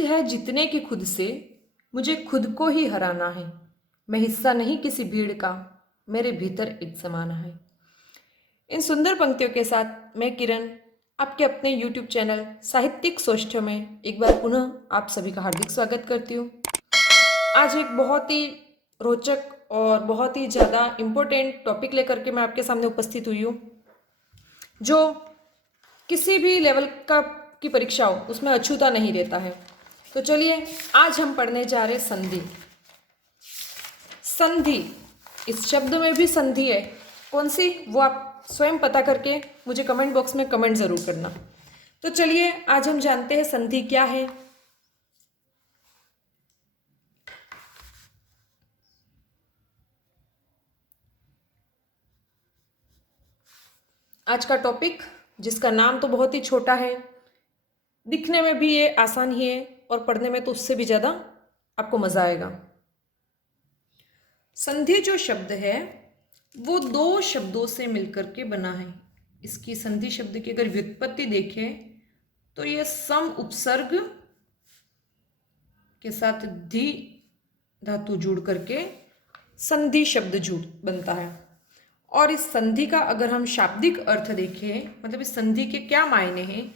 जिद है जीतने की खुद से, मुझे खुद को ही हराना है। मैं हिस्सा नहीं किसी भीड़ का, मेरे भीतर एक ज़माना है। इन सुंदर पंक्तियों के साथ मैं किरण आपके अपने YouTube चैनल साहित्यिक सोष्ठों में एक बार पुनः आप सभी का हार्दिक स्वागत करती हूँ। आज एक बहुत ही रोचक और बहुत ही ज़्यादा इम्पोर्टेंट टॉपिक लेकर के मैं आपके सामने उपस्थित हुई हूँ, जो किसी भी लेवल की परीक्षा हो उसमें अछूता नहीं रहता है। तो चलिए आज हम पढ़ने जा रहे संधि। संधि, इस शब्द में भी संधि है, कौन सी वो आप स्वयं पता करके मुझे कमेंट बॉक्स में कमेंट जरूर करना। तो चलिए आज हम जानते हैं संधि क्या है। आज का टॉपिक, जिसका नाम तो बहुत ही छोटा है, दिखने में भी ये आसान ही है और पढ़ने में तो उससे भी ज़्यादा आपको मज़ा आएगा। संधि जो शब्द है वो दो शब्दों से मिलकर के बना है। इसकी संधि शब्द की अगर व्युत्पत्ति देखें तो ये सम उपसर्ग के साथ धी धातु जुड़ करके संधि शब्द जुड़ बनता है। और इस संधि का अगर हम शाब्दिक अर्थ देखें, मतलब इस संधि के क्या मायने हैं,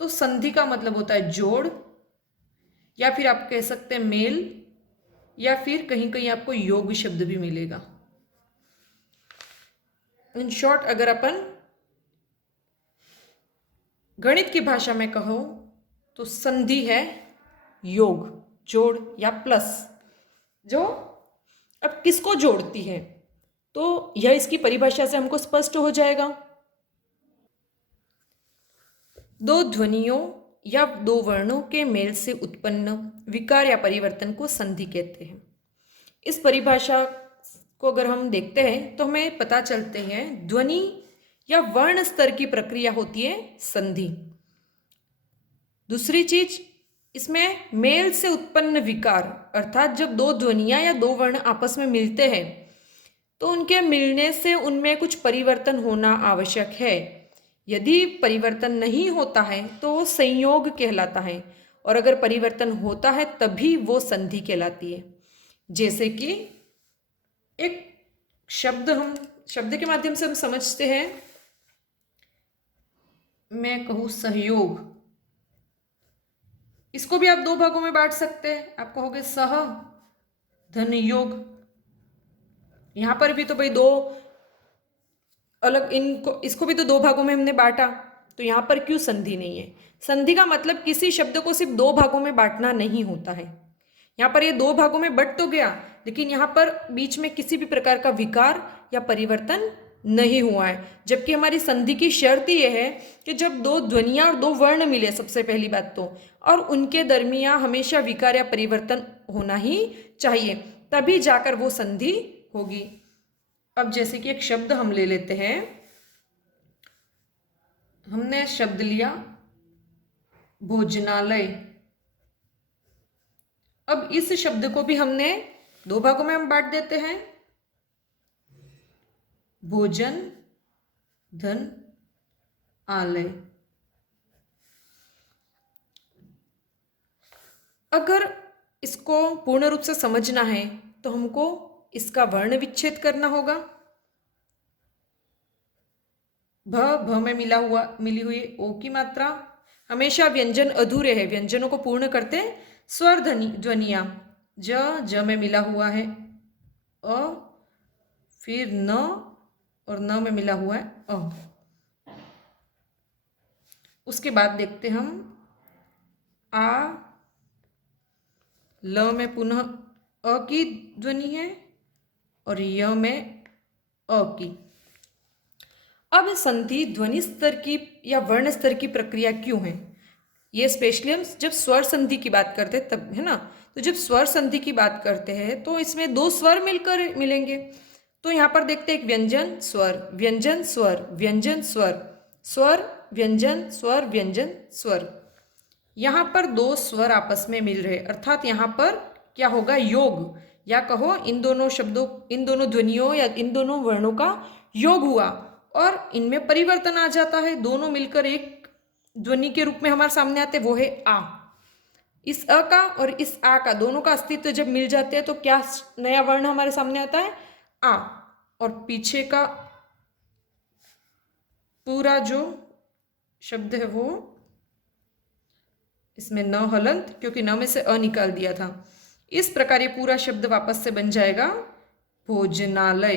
तो संधि का मतलब होता है जोड़, या फिर आप कह सकते हैं मेल, या फिर कहीं कहीं आपको योग शब्द भी मिलेगा। इन शॉर्ट अगर अपन गणित की भाषा में कहो तो संधि है योग, जोड़ या प्लस, जो अब किसको जोड़ती है तो यह इसकी परिभाषा से हमको स्पष्ट हो जाएगा। दो ध्वनियों या दो वर्णों के मेल से उत्पन्न विकार या परिवर्तन को संधि कहते हैं। इस परिभाषा को अगर हम देखते हैं तो हमें पता चलते हैं ध्वनि या वर्ण स्तर की प्रक्रिया होती है संधि। दूसरी चीज, इसमें मेल से उत्पन्न विकार, अर्थात जब दो ध्वनियां या दो वर्ण आपस में मिलते हैं तो उनके मिलने से उनमें कुछ परिवर्तन होना आवश्यक है। यदि परिवर्तन नहीं होता है तो वो संयोग कहलाता है, और अगर परिवर्तन होता है तभी वो संधि कहलाती है। जैसे कि एक शब्द के माध्यम से हम समझते हैं, मैं कहूँ सहयोग, इसको भी आप दो भागों में बांट सकते हैं। आप कहोगे सह धन योग, यहां पर भी तो भाई दो अलग, इसको भी तो दो भागों में हमने बांटा, तो यहां पर क्यों संधि नहीं है? संधि का मतलब किसी शब्द को सिर्फ दो भागों में बांटना नहीं होता है। यहाँ पर ये दो भागों में बट तो गया, लेकिन यहाँ पर बीच में किसी भी प्रकार का विकार या परिवर्तन नहीं हुआ है। जबकि हमारी संधि की शर्त यह है कि जब दो ध्वनियां और दो वर्ण मिले, सबसे पहली बात तो, और उनके दरमियान हमेशा विकार या परिवर्तन होना ही चाहिए, तभी जाकर वो संधि होगी। अब जैसे कि एक शब्द हम ले लेते हैं, हमने शब्द लिया भोजनालय। अब इस शब्द को भी हमने दो भागों में हम बांट देते हैं, भोजन धन आलय। अगर इसको पूर्ण रूप से समझना है तो हमको इसका वर्ण विच्छेद करना होगा। भ में मिली हुई ओ की मात्रा, हमेशा व्यंजन अधूरे है, व्यंजनों को पूर्ण करते स्वर ध्वनियां। ज में मिला हुआ है अ, फिर न, और न में मिला हुआ है अ। उसके बाद देखते हम आ, ल में पुनः अ की ध्वनि है, और य में अ की। अब संधि ध्वनि स्तर की या वर्ण स्तर की प्रक्रिया क्यों है? ये स्पेशली हम जब स्वर संधि की बात करते हैं तब, है ना। तो जब स्वर संधि की बात करते हैं तो इसमें दो स्वर मिलकर मिलेंगे। तो यहाँ पर देखते हैं एक व्यंजन स्वर, व्यंजन स्वर, व्यंजन स्वर, स्वर व्यंजन स्वर, व्यंजन स्वर। यहाँ पर दो स्वर आपस में मिल रहे, अर्थात यहाँ पर क्या होगा? योग, या कहो इन दोनों शब्दों, इन दोनों ध्वनियों या इन दोनों वर्णों का योग हुआ और इनमें परिवर्तन आ जाता है। दोनों मिलकर एक ध्वनि के रूप में हमारे सामने आते, वो है आ। इस अ का और इस आ का दोनों का अस्तित्व जब मिल जाते हैं तो क्या नया वर्ण हमारे सामने आता है? आ। और पीछे का पूरा जो शब्द है वो इसमें न हलंत, क्योंकि न में से अ निकाल दिया था। इस प्रकार ये पूरा शब्द वापस से बन जाएगा भोजनालय।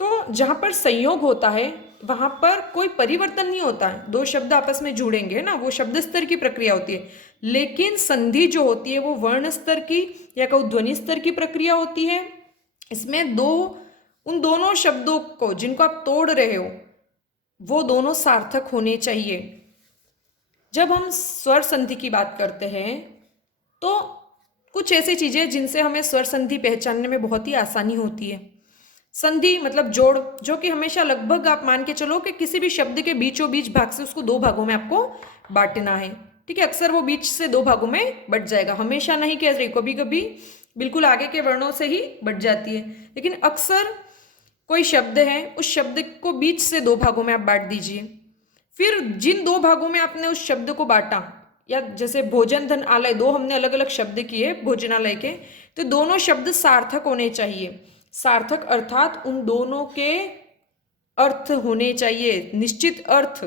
तो जहां पर संयोग होता है वहां पर कोई परिवर्तन नहीं होता है, दो शब्द आपस में जुड़ेंगे ना, वो शब्द स्तर की प्रक्रिया होती है। लेकिन संधि जो होती है वो वर्ण स्तर की या कहूँ ध्वनि स्तर की प्रक्रिया होती है। इसमें उन दोनों शब्दों को जिनको आप तोड़ रहे हो वो दोनों सार्थक होने चाहिए। जब हम स्वर संधि की बात करते हैं तो कुछ ऐसी चीजें जिनसे हमें स्वर संधि पहचानने में बहुत ही आसानी होती है। संधि मतलब जोड़, जो कि हमेशा लगभग आप मान के चलो कि किसी भी शब्द के बीचों बीच भाग से उसको दो भागों में आपको बांटना है। ठीक है, अक्सर वो बीच से दो भागों में बट जाएगा, हमेशा नहीं कह रही, कभी कभी बिल्कुल आगे के वर्णों से ही बट जाती है। लेकिन अक्सर कोई शब्द है, उस शब्द को बीच से दो भागों में आप बांट दीजिए। फिर जिन दो भागों में आपने उस शब्द को बांटा, या जैसे भोजन धन आलय, दो हमने अलग अलग शब्द किए भोजनालय के, तो दोनों शब्द सार्थक होने चाहिए। सार्थक अर्थात उन दोनों के अर्थ होने चाहिए, निश्चित अर्थ,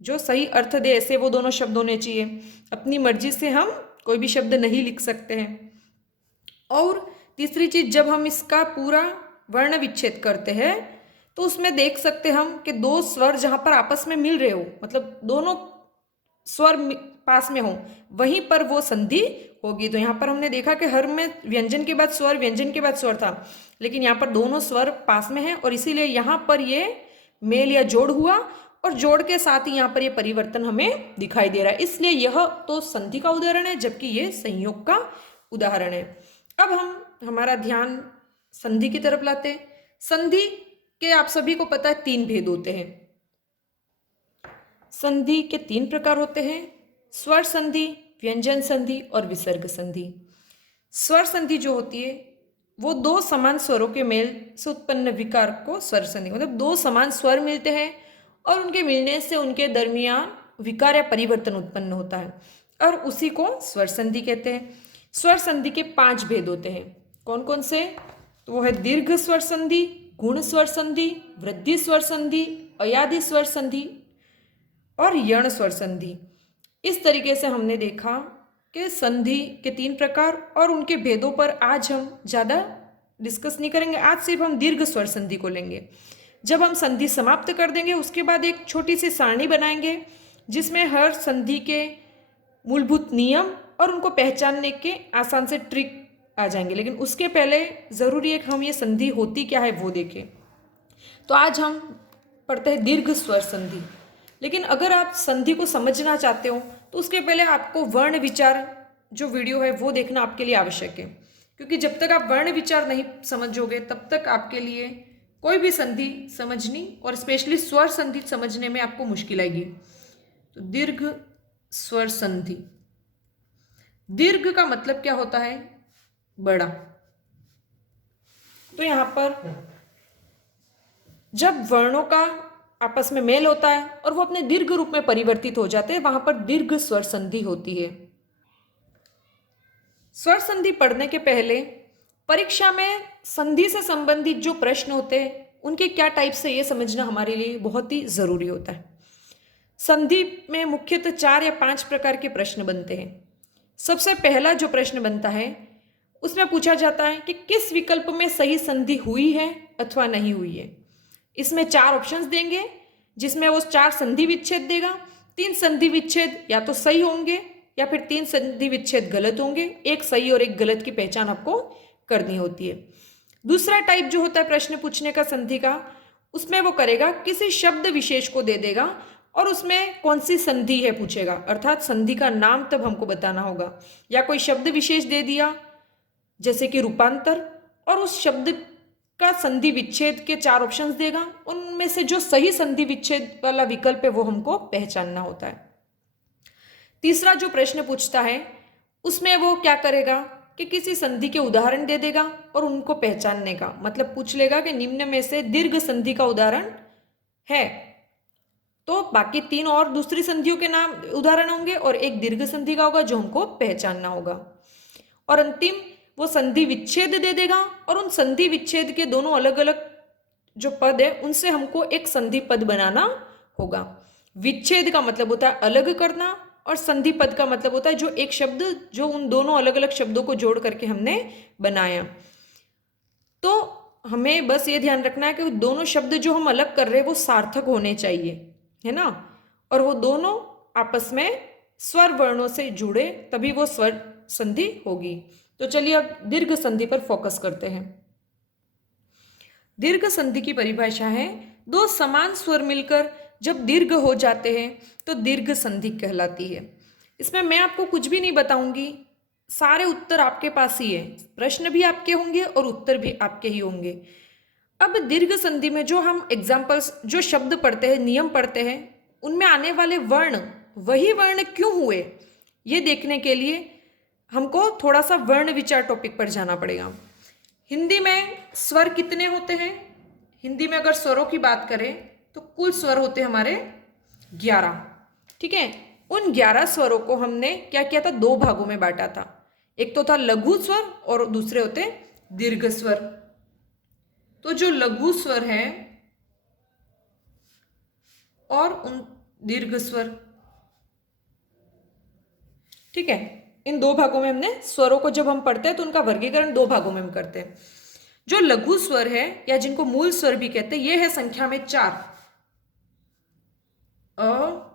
जो सही अर्थ दे, ऐसे वो दोनों शब्द होने चाहिए। अपनी मर्जी से हम कोई भी शब्द नहीं लिख सकते हैं। और तीसरी चीज, जब हम इसका पूरा वर्ण विच्छेद करते हैं तो उसमें देख सकते हम कि दो स्वर जहां पर आपस में मिल रहे हो, मतलब दोनों स्वर पास में हो, वहीं पर वो संधि होगी। तो यहाँ पर हमने देखा कि हर में व्यंजन के बाद स्वर, व्यंजन के बाद स्वर था, लेकिन यहाँ पर दोनों स्वर पास में है और इसीलिए यहाँ पर ये मेल या जोड़ हुआ, और जोड़ के साथ ही यहाँ पर ये परिवर्तन हमें दिखाई दे रहा है। इसलिए यह तो संधि का उदाहरण है, जबकि ये संयोग का उदाहरण है। अब हम हमारा ध्यान संधि की तरफ लाते हैं। संधि के आप सभी को पता है तीन भेद होते हैं। संधि के तीन प्रकार होते हैं: स्वर संधि, व्यंजन संधि और विसर्ग संधि। स्वर संधि जो होती है वो दो समान स्वरों के मेल से उत्पन्न विकार को स्वर संधि, मतलब दो समान स्वर मिलते हैं और उनके मिलने से उनके दरमियान विकार या परिवर्तन उत्पन्न होता है, और उसी को स्वर संधि कहते हैं। स्वर संधि के पांच भेद होते हैं। कौन कौन से? तो वो है दीर्घ स्वर संधि, गुण स्वर संधि, वृद्धि स्वर संधि, अयादि स्वर संधि और यण स्वर संधि। इस तरीके से हमने देखा कि संधि के तीन प्रकार और उनके भेदों पर आज हम ज़्यादा डिस्कस नहीं करेंगे। आज सिर्फ हम दीर्घ स्वर संधि को लेंगे। जब हम संधि समाप्त कर देंगे उसके बाद एक छोटी सी सारणी बनाएंगे जिसमें हर संधि के मूलभूत नियम और उनको पहचानने के आसान से ट्रिक आ जाएंगे। लेकिन उसके पहले ज़रूरी है कि हम ये संधि होती क्या है वो देखें। तो आज हम पढ़ते हैं दीर्घ स्वर संधि। लेकिन अगर आप संधि को समझना चाहते हो तो उसके पहले आपको वर्ण विचार जो वीडियो है वो देखना आपके लिए आवश्यक है, क्योंकि जब तक आप वर्ण विचार नहीं समझोगे तब तक आपके लिए कोई भी संधि समझनी और स्पेशली स्वर संधि समझने में आपको मुश्किल आएगी। तो दीर्घ स्वर संधि, दीर्घ का मतलब क्या होता है? बड़ा। तो यहां पर जब वर्णों का आपस में मेल होता है और वो अपने दीर्घ रूप में परिवर्तित हो जाते हैं, वहां पर दीर्घ स्वर संधि होती है। स्वर संधि पढ़ने के पहले परीक्षा में संधि से संबंधित जो प्रश्न होते हैं उनके क्या टाइप से ये समझना हमारे लिए बहुत ही जरूरी होता है। संधि में मुख्यतः 4 या 5 प्रकार के प्रश्न बनते हैं। सबसे पहला जो प्रश्न बनता है उसमें पूछा जाता है कि किस विकल्प में सही संधि हुई है अथवा नहीं हुई है। इसमें 4 ऑप्शंस देंगे जिसमें वो 4 संधि विच्छेद देगा। 3 संधि विच्छेद या तो सही होंगे या फिर 3 संधि विच्छेद गलत होंगे। एक सही और एक गलत की पहचान आपको करनी होती है। दूसरा टाइप जो होता है प्रश्न पूछने का संधि का, उसमें वो करेगा किसी शब्द विशेष को दे देगा और उसमें कौन सी संधि है पूछेगा, अर्थात संधि का नाम तब हमको बताना होगा। या कोई शब्द विशेष दे दिया जैसे कि रूपांतर, और उस शब्द का संधि विच्छेद के 4 ऑप्शंस देगा, उनमें से जो सही संधि विच्छेद वाला विकल्प है वो हमको पहचानना होता है। तीसरा जो प्रश्न पूछता है उसमें वो क्या करेगा कि किसी संधि के उदाहरण दे देगा और उनको पहचानने का मतलब पूछ लेगा कि निम्न में से दीर्घ संधि का उदाहरण है। तो बाकी 3 और दूसरी संधियों के नाम उदाहरण होंगे और एक दीर्घ संधि का होगा जो हमको पहचानना होगा। और अंतिम वो संधि विच्छेद दे देगा और उन संधि विच्छेद के दोनों अलग अलग जो पद है उनसे हमको एक संधि पद बनाना होगा। विच्छेद का मतलब होता है अलग करना और संधि पद का मतलब होता है जो एक शब्द जो उन दोनों अलग अलग शब्दों को जोड़ करके हमने बनाया। तो हमें बस ये ध्यान रखना है कि दोनों शब्द जो हम अलग कर रहे हैं वो सार्थक होने चाहिए, है ना, और वो दोनों आपस में स्वर वर्णों से जुड़े, तभी वो स्वर संधि होगी। तो चलिए अब दीर्घ संधि पर फोकस करते हैं। दीर्घ संधि की परिभाषा है दो समान स्वर मिलकर जब दीर्घ हो जाते हैं तो दीर्घ संधि कहलाती है। इसमें मैं आपको कुछ भी नहीं बताऊंगी, सारे उत्तर आपके पास ही है, प्रश्न भी आपके होंगे और उत्तर भी आपके ही होंगे। अब दीर्घ संधि में जो हम एग्जाम्पल्स जो शब्द पढ़ते हैं, नियम पढ़ते हैं, उनमें आने वाले वर्ण वही वर्ण क्यों हुए, ये देखने के लिए हमको थोड़ा सा वर्ण विचार टॉपिक पर जाना पड़ेगा। हिंदी में स्वर कितने होते हैं? हिंदी में अगर स्वरों की बात करें तो कुल स्वर होते हैं हमारे 11, ठीक है। उन 11 स्वरों को हमने क्या किया था, 2 भागों में बांटा था। एक तो था लघु स्वर और दूसरे होते दीर्घ स्वर। तो जो लघु स्वर है और उन दीर्घ स्वर, ठीक है, इन 2 भागों में हमने स्वरों को जब हम पढ़ते हैं तो उनका वर्गीकरण 2 भागों में हम करते हैं। जो लघु स्वर है या जिनको मूल स्वर भी कहते हैं, ये है संख्या में 4, अ,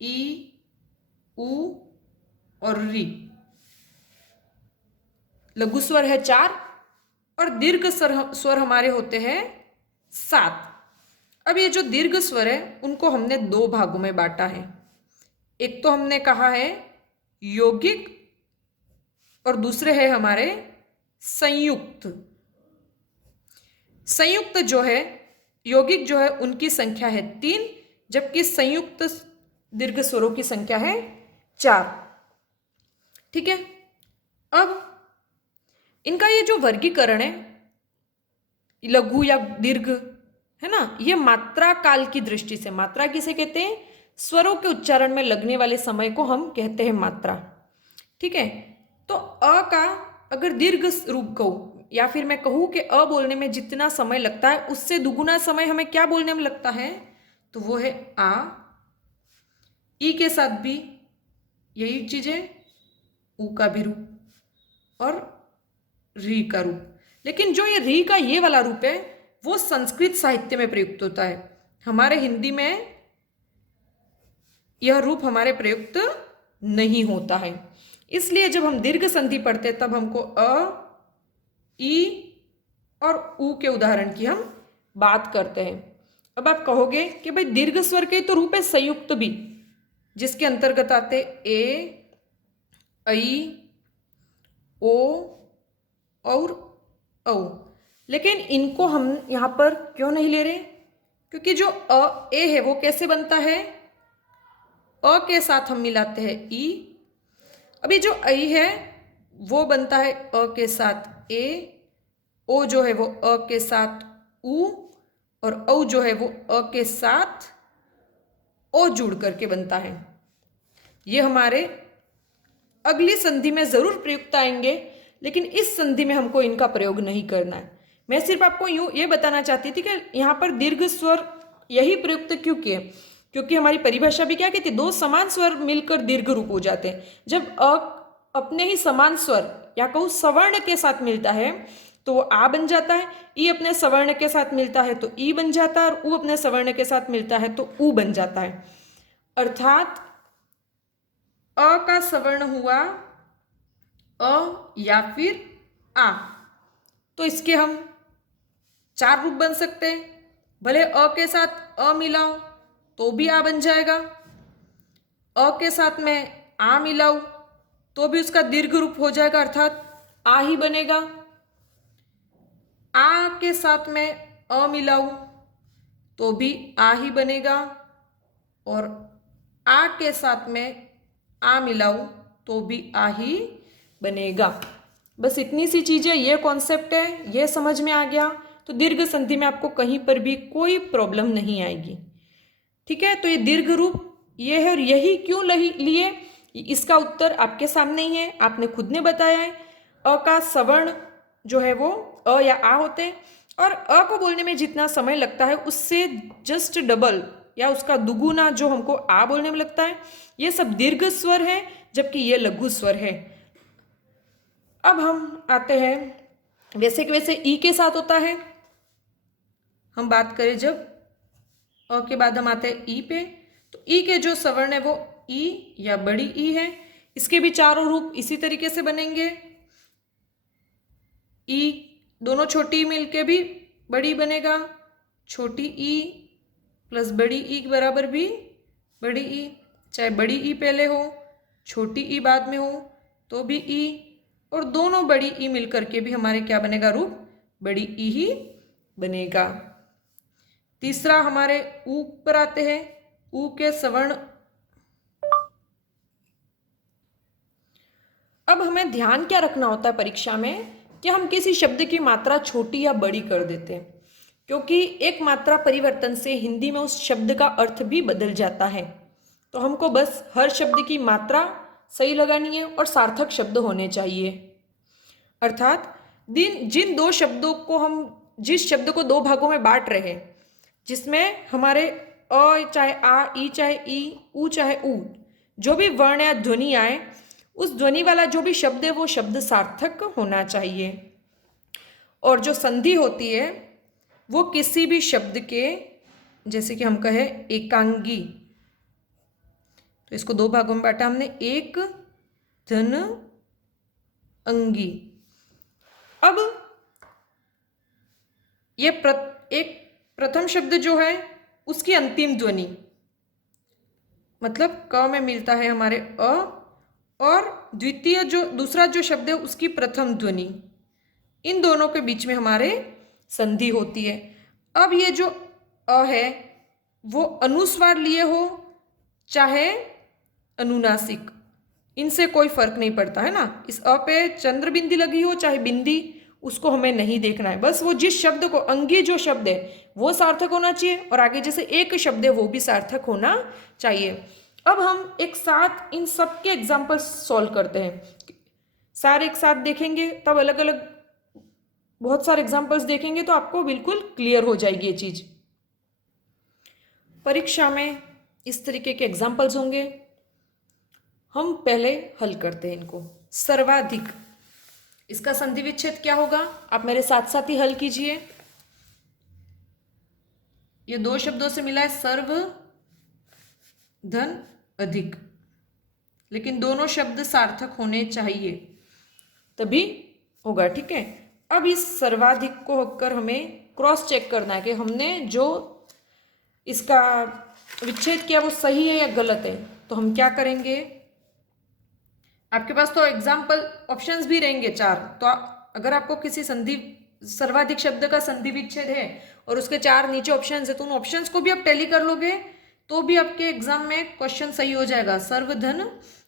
ई, उ और री। लघु स्वर है 4 और दीर्घ स्वर हमारे होते हैं 7। अब ये जो दीर्घ स्वर है उनको हमने 2 भागों में बांटा है। एक तो हमने कहा है यौगिक और दूसरे है हमारे संयुक्त। संयुक्त जो है, यौगिक जो है उनकी संख्या है 3, जबकि संयुक्त दीर्घ स्वरों की संख्या है 4, ठीक है। अब इनका ये जो वर्गीकरण है लघु या दीर्घ, है ना, ये मात्रा काल की दृष्टि से, मात्रा किसे कहते हैं, स्वरों के उच्चारण में लगने वाले समय को हम कहते हैं मात्रा, ठीक है। तो अ का अगर दीर्घ रूप कहूं या फिर मैं कहूं कि अ बोलने में जितना समय लगता है उससे दुगुना समय हमें क्या बोलने में लगता है, तो वो है आ। ई के साथ भी यही चीज है, ऊ का भी रूप और री का रूप। लेकिन जो ये री का ये वाला रूप है वो संस्कृत साहित्य में प्रयुक्त होता है, हमारे हिंदी में यह रूप हमारे प्रयुक्त नहीं होता है। इसलिए जब हम दीर्घ संधि पढ़ते हैं तब हमको अ, ई और ऊ के उदाहरण की हम बात करते हैं। अब आप कहोगे कि भाई दीर्घ स्वर के तो रूप है संयुक्त भी, जिसके अंतर्गत आते ए, ऐ, ओ और औ, लेकिन इनको हम यहां पर क्यों नहीं ले रहे, क्योंकि जो अ ए है वो कैसे बनता है, अ के साथ हम मिलाते हैं ई। अभी जो ऐ है वो बनता है अ के साथ ए, ओ जो है वो अ के साथ ऊ और औ जो है वो अ के साथ ओ जुड़ करके बनता है। ये हमारे अगली संधि में जरूर प्रयुक्त आएंगे, लेकिन इस संधि में हमको इनका प्रयोग नहीं करना है। मैं सिर्फ आपको यूं ये बताना चाहती थी कि यहाँ पर दीर्घ स्वर यही प्रयुक्त क्यों किए, क्योंकि हमारी परिभाषा भी क्या कहती है, 2 समान स्वर मिलकर दीर्घ रूप हो जाते हैं। जब अ अपने ही समान स्वर या कहूँ सवर्ण के साथ मिलता है तो वो आ बन जाता है, ई अपने सवर्ण के साथ मिलता है तो ई बन जाता है और ऊ अपने सवर्ण के साथ मिलता है तो ऊ बन जाता है। अर्थात अ का सवर्ण हुआ अ या फिर आ, तो इसके हम 4 रूप बन सकते हैं। भले अ के साथ अ मिलाओ तो भी आ बन जाएगा, अ के साथ में आ मिलाओ तो भी उसका दीर्घ रूप हो जाएगा, अर्थात आ ही बनेगा। आ के साथ में अ मिलाओ तो भी आ ही बनेगा और आ के साथ में आ मिलाओ तो भी आ ही बनेगा। बस इतनी सी चीजें, ये कॉन्सेप्ट है, ये समझ में आ गया तो दीर्घ संधि में आपको कहीं पर भी कोई प्रॉब्लम नहीं आएगी, ठीक है, तो ये दीर्घ रूप ये है, और यही क्यों लिए, इसका उत्तर आपके सामने ही है, आपने खुद ने बताया है। अ का सवर्ण जो है वो अ या आ होते हैं, और अ को बोलने में जितना समय लगता है उससे जस्ट डबल या उसका दुगुना जो हमको आ बोलने में लगता है, ये सब दीर्घ स्वर है, जबकि ये लघु स्वर है। अब हम आते हैं, वैसे कि वैसे ई के साथ होता है, हम बात करें जब अ के बाद हम आते हैं ई पे, तो ई के जो सवर्ण है वो ई या बड़ी ई है। इसके भी चारों रूप इसी तरीके से बनेंगे। ई दोनों छोटी मिलके भी बड़ी बनेगा, छोटी ई प्लस बड़ी ई बराबर भी बड़ी ई, चाहे बड़ी ई पहले हो छोटी ई बाद में हो तो भी ई, और दोनों बड़ी ई मिलकर के भी हमारे क्या बनेगा रूप, बड़ी ई ही बनेगा। तीसरा हमारे ऊ पर आते हैं, ऊ के सवर्ण। अब हमें ध्यान क्या रखना होता है परीक्षा में, कि हम किसी शब्द की मात्रा छोटी या बड़ी कर देते हैं, क्योंकि एक मात्रा परिवर्तन से हिंदी में उस शब्द का अर्थ भी बदल जाता है। तो हमको बस हर शब्द की मात्रा सही लगानी है और सार्थक शब्द होने चाहिए। अर्थात जिन दो शब्दों को हम, जिस शब्द को दो भागों में बांट रहे हैं, जिसमें हमारे अ चाहे आ, ई चाहे ई, ऊ चाहे ऊ, जो भी वर्ण या ध्वनि आए, उस ध्वनि वाला जो भी शब्द है वो शब्द सार्थक होना चाहिए। और जो संधि होती है वो किसी भी शब्द के, जैसे कि हम कहें एकांगी, तो इसको दो भागों में बांटा हमने, एक धन अंगी। अब ये एक प्रथम शब्द जो है उसकी अंतिम ध्वनि, मतलब क में मिलता है हमारे अ, और द्वितीय जो दूसरा जो शब्द है उसकी प्रथम ध्वनि, इन दोनों के बीच में हमारे संधि होती है। अब ये जो अ है वो अनुस्वार लिए हो चाहे अनुनासिक, इनसे कोई फर्क नहीं पड़ता है ना। इस अ पे चंद्र बिंदी लगी हो चाहे बिंदी, उसको हमें नहीं देखना है, बस वो जिस शब्द को, अंगी जो शब्द है वो सार्थक होना चाहिए, और आगे जैसे एक शब्द है वो भी सार्थक होना चाहिए। अब हम एक साथ इन सब के एग्जाम्पल्स सॉल्व करते हैं, सारे एक साथ देखेंगे तब अलग अलग बहुत सारे एग्जाम्पल्स देखेंगे तो आपको बिल्कुल क्लियर हो जाएगी ये चीज। परीक्षा में इस तरीके के एग्जाम्पल्स होंगे, हम पहले हल करते हैं इनको। सर्वाधिक, इसका संधि विच्छेद क्या होगा, आप मेरे साथ साथ ही हल कीजिए। ये दो शब्दों से मिला है, सर्व धन अधिक, लेकिन दोनों शब्द सार्थक होने चाहिए तभी होगा, ठीक है। अब इस सर्वाधिक को होकर हमें क्रॉस चेक करना है कि हमने जो इसका विच्छेद किया वो सही है या गलत है। तो हम क्या करेंगे, आपके पास तो एग्जाम्पल ऑप्शंस भी रहेंगे चार, तो अगर आपको किसी संधि सर्वाधिक शब्द का संधि विच्छेद है और उसके चार नीचे ऑप्शंस है, तो उन ऑप्शंस को भी आप टैली कर लोगे तो भी आपके एग्जाम में क्वेश्चन सही हो जाएगा। सर्वधन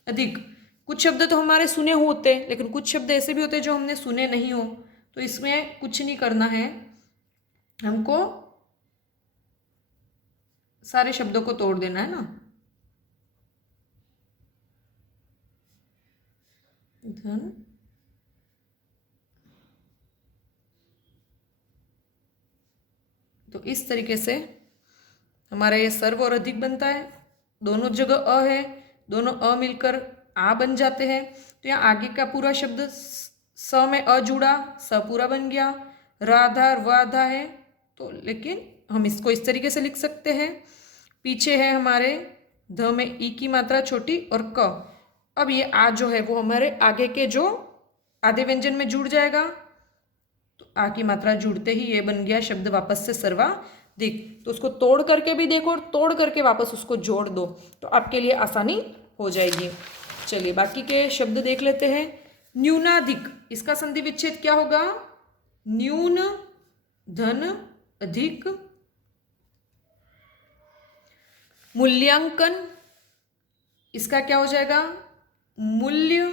अधिक, कुछ शब्द तो हमारे सुने होते हैं, लेकिन कुछ शब्द ऐसे भी होते हैं जो हमने सुने नहीं हो, तो इसमें कुछ नहीं करना है, हमको सारे शब्दों को तोड़ देना है ना। धन तो इस तरीके से हमारा ये सर्व और अधिक बनता है, दोनों जगह अ है, दोनों अ मिलकर आ बन जाते हैं। तो यहाँ आगे का पूरा शब्द स में अ जुड़ा, स पूरा बन गया, र आधा व आधा है, तो लेकिन हम इसको इस तरीके से लिख सकते हैं। पीछे है हमारे ध में ई की मात्रा छोटी और क, अब ये आ जो है वो हमारे आगे के जो आधे व्यंजन में जुड़ जाएगा, तो आ की मात्रा जुड़ते ही ये बन गया शब्द वापस से सर्वाधिक। तो उसको तोड़ करके भी देखो और तोड़ करके वापस उसको जोड़ दो, तो आपके लिए आसानी हो जाएगी। चलिए बाकी के शब्द देख लेते हैं। न्यूनाधिक, इसका संधि विच्छेद क्या होगा, न्यून धन अधिक। मूल्यांकन, इसका क्या हो जाएगा, मूल्य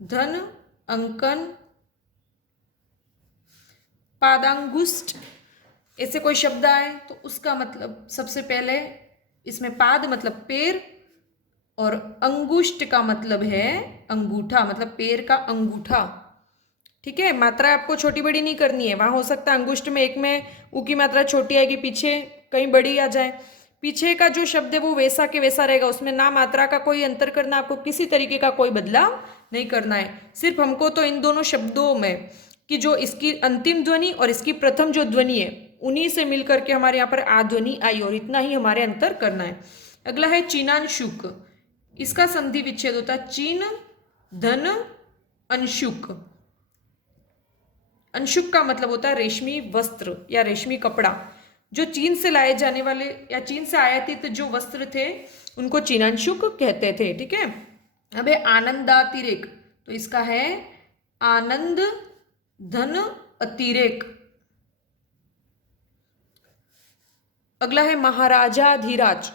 धन अंकन। पादांगुष्ठ, ऐसे कोई शब्द आए तो उसका मतलब सबसे पहले इसमें पाद मतलब पैर और अंगुष्ठ का मतलब है अंगूठा, मतलब पैर का अंगूठा। ठीक है, मात्रा आपको छोटी बड़ी नहीं करनी है। वहां हो सकता है अंगुष्ठ में एक में ऊ की मात्रा छोटी आएगी, पीछे कहीं बड़ी आ जाए। पीछे का जो शब्द है वो वैसा के वैसा रहेगा, उसमें ना मात्रा का कोई अंतर करना, आपको किसी तरीके का कोई बदलाव नहीं करना है। सिर्फ हमको तो इन दोनों शब्दों में कि जो इसकी अंतिम ध्वनि और इसकी प्रथम जो ध्वनि है उन्हीं से मिलकर के हमारे यहाँ पर आ ध्वनि आई, और इतना ही हमारे अंतर करना है। अगला है चीनांशुक। इसका संधि विच्छेद होता है चीन धन अंशुक। अंशुक का मतलब होता है रेशमी वस्त्र या रेशमी कपड़ा। जो चीन से लाए जाने वाले या चीन से आयातित जो वस्त्र थे उनको चीनांशुक कहते थे। ठीक है, अब है आनंदातिरेक। तो इसका है आनंद धन अतिरेक। अगला है महाराजाधिराज।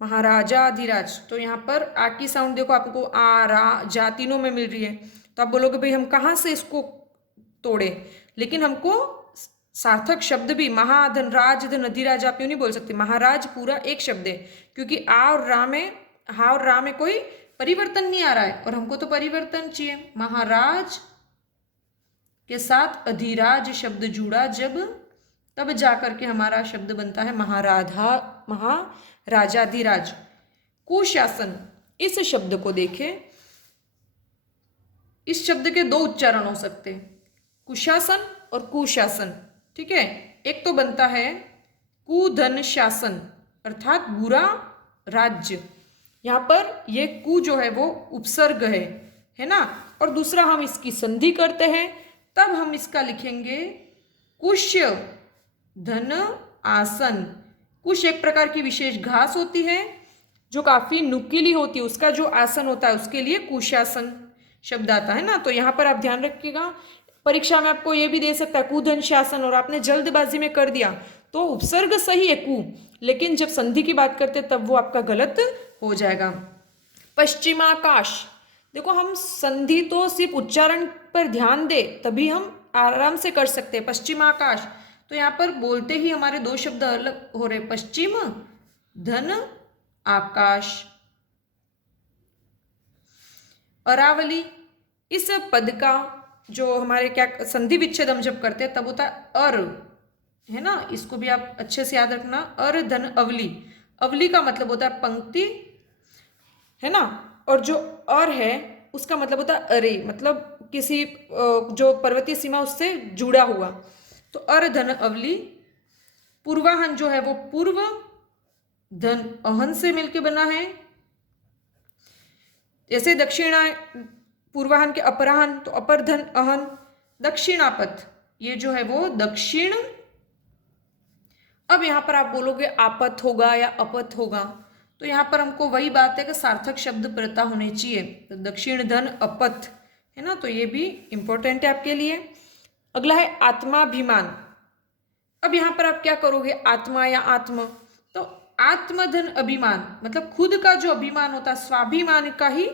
महाराजाधिराज, तो यहाँ पर आ की साउंड देखो आपको आ रा जा तीनों में मिल रही है, तो आप बोलोगे भाई हम कहाँ से इसको तोड़े, लेकिन हमको सार्थक शब्द भी महाधन राज धन अधिराज आप यूं नहीं बोल सकते। महाराज पूरा एक शब्द है, क्योंकि आ और रा में हा और रा में कोई परिवर्तन नहीं आ रहा है, और हमको तो परिवर्तन चाहिए। महाराज के साथ अधिराज शब्द जुड़ा जब, तब जाकर के हमारा शब्द बनता है महाराजाधिराज। कुशासन, इस शब्द को देखें, इस शब्द के दो उच्चारण हो सकते हैं, कुशासन और कुशासन। ठीक है, एक तो बनता है कुधन शासन अर्थात बुरा राज्य, यहाँ पर ये कु जो है वो उपसर्ग है ना, और दूसरा हम इसकी संधि करते हैं, तब हम इसका लिखेंगे कुश धन आसन। कुश एक प्रकार की विशेष घास होती है जो काफी नुकीली होती है, उसका जो आसन होता है उसके लिए कुशासन शब्द आता है ना। तो यहाँ पर आप ध्यान रखिएगा, परीक्षा में आपको ये भी दे सकता है कुधन शासन, और आपने जल्दबाजी में कर दिया तो उपसर्ग सही है कु, लेकिन जब संधि की बात करते तब वो आपका गलत हो जाएगा। पश्चिमाकाश, देखो हम संधि तो सिर्फ उच्चारण पर ध्यान दे तभी हम आराम से कर सकते हैं। पश्चिमाकाश, तो यहाँ पर बोलते ही हमारे दो शब्द अलग हो रहे, पश्चिम धन आकाश। अरावली, इस पद का जो हमारे क्या संधि विच्छेद हम जब करते हैं तब होता है अर, है ना, इसको भी आप अच्छे से याद रखना। अर धन अवली, अवली का मतलब होता है पंक्ति, है ना, और जो अर है उसका मतलब होता है अरे, मतलब किसी जो पर्वतीय सीमा उससे जुड़ा हुआ, तो अर धन अवली। पूर्वाहन जो है वो पूर्व धन अहन से मिलके बना है, जैसे दक्षिणा पूर्वाहन के अपराहन तो अपर धन अहन। दक्षिणापथ, ये जो है वो दक्षिण। अब यहां पर आप बोलोगे आपत होगा या अपथ होगा, तो यहां पर हमको वही बात है कि सार्थक शब्द प्रता होने चाहिए, तो दक्षिण धन अपथ, है ना, तो ये भी इंपॉर्टेंट है आपके लिए। अगला है आत्माभिमान। अब यहां पर आप क्या करोगे, आत्मा या आत्म, तो आत्मधन अभिमान मतलब खुद का जो अभिमान होता है, स्वाभिमान का ही